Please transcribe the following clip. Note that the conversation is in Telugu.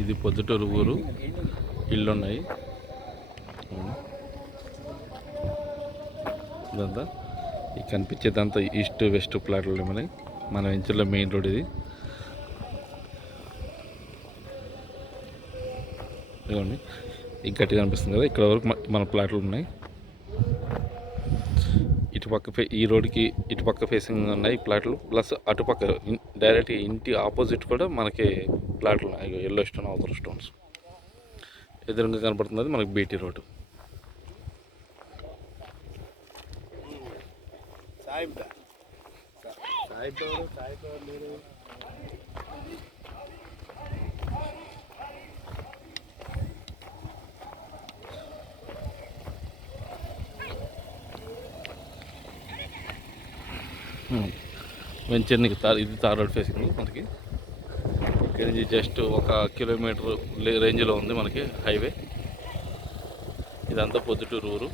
ఇది పొద్దుటూరు ఊరు, ఇళ్ళు ఉన్నాయి. ఇదంతా ఈ కనిపించేదంతా ఈస్ట్ వెస్ట్ ప్లాట్లు ఉన్నాయి. మన వెంచర్లో మెయిన్ రోడ్ ఇది. ఇదిగోండి ఈ గట్టిగా కనిపిస్తుంది కదా, ఇక్కడ వరకు మన ప్లాట్లు ఉన్నాయి. ఇటుపక్క ఈ రోడ్డుకి ఇటుపక్క ఫేసింగ్ ఉన్నాయి ప్లాట్లు, ప్లస్ అటుపక్క డైరెక్ట్ ఇంటి ఆపోజిట్ కూడా మనకి ప్లాట్లు ఉన్నాయి. ఎల్లో స్టోన్, అవతల స్టోన్స్ ఎదురుగా కనపడుతుంది మనకి బీటీ రోడ్డు. వెంచర్నికి ఇది తార్ రోడ్ ఫేసింగ్ మనకి. ఇక్కడ నుంచి జస్ట్ 1 కిలోమీటర్ రేంజ్లో ఉంది మనకి హైవే. ఇదంతా పొద్దుటూరు ఊరు.